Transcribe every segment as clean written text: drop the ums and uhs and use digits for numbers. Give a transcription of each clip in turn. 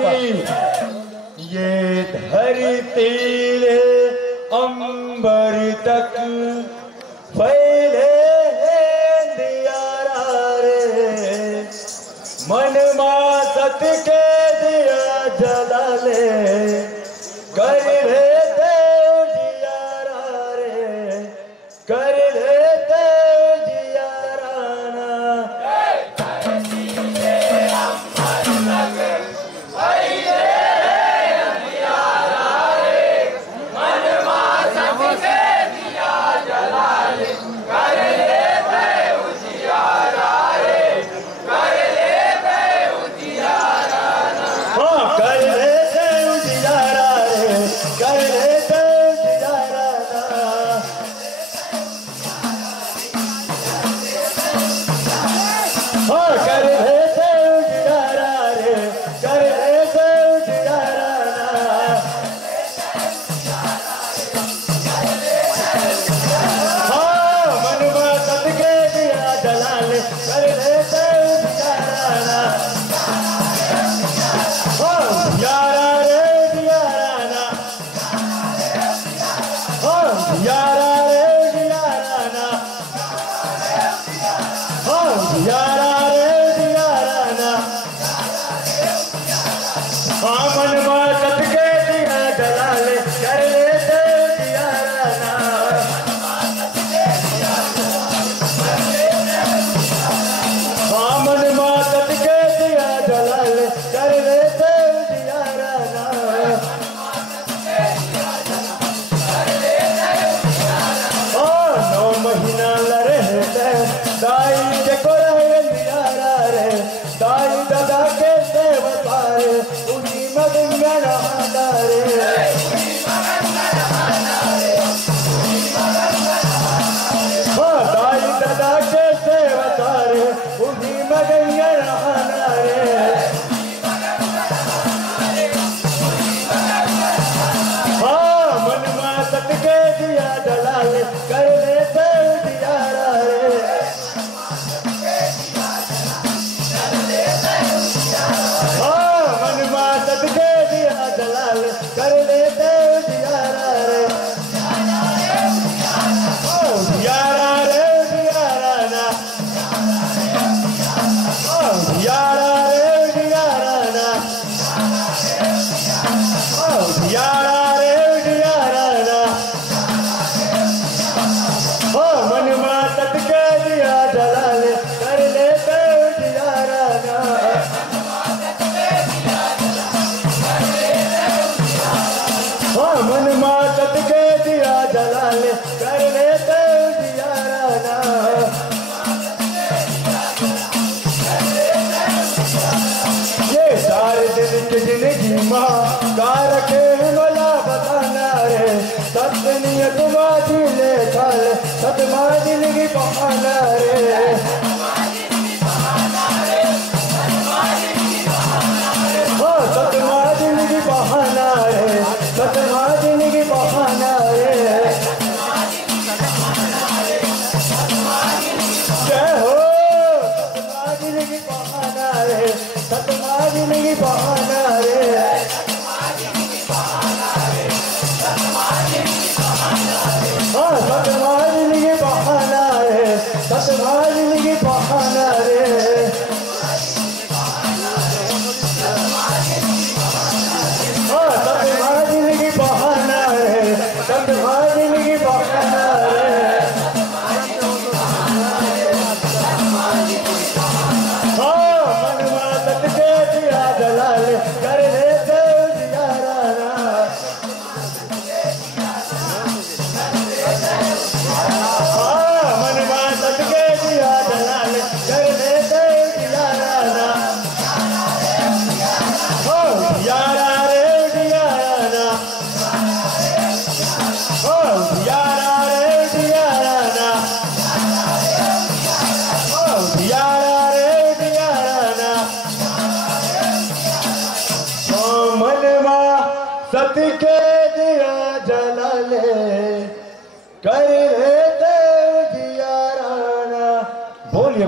की ये धरती अंबर तक फैले दियारा रे, मन मां सत के दिया जला ले, कर ले देव जियारा रे, कर ले देव जियारा ना।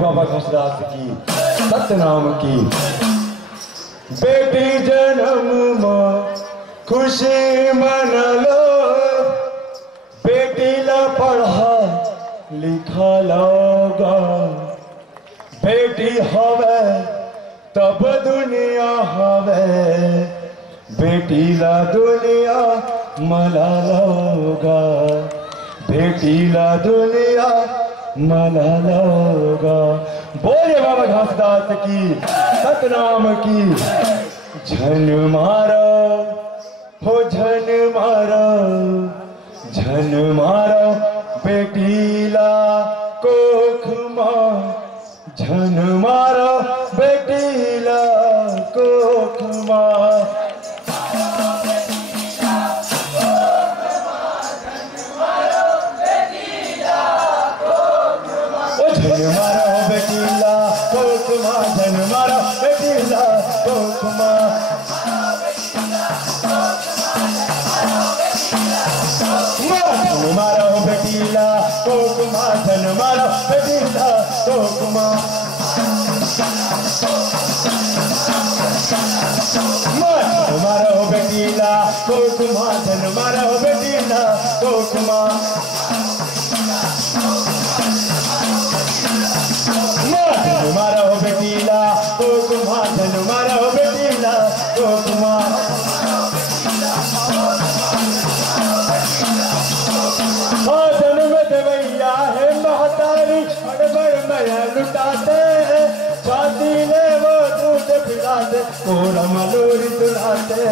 बाबा घोषदास की सतनाम की। बेटी जन्म में खुशी मन लो, बेटी ला पढ़ा लिखा लोगा, बेटी हवे तब दुनिया हवे, बेटी ला दुनिया मला लोगा, बेटी ला दुनिया मला लोगा। बोले बाबा घासदास की सतनाम की। झन मारो हो झन मारो, झन मारो बेटीला कोख मां, झन मारो बेटीला कोख मां। झन मारो बेटीला कोख मां, झन मारो बेटीला कोख मां। झन मारो बेटीला कोख मां, झन मारो बेटीला कोख मां। झन मारो बेटीला कोख मां, झन मारो बेटीला कोख मां। झन मारो बेटीला कोख मां, झन मारो बेटीला कोख मां। जन्म देवैया है महतारी अड़बड़ मैया लुटाते, छाती में वो दूध पिलाते, कोरा मलोरी दुलाते।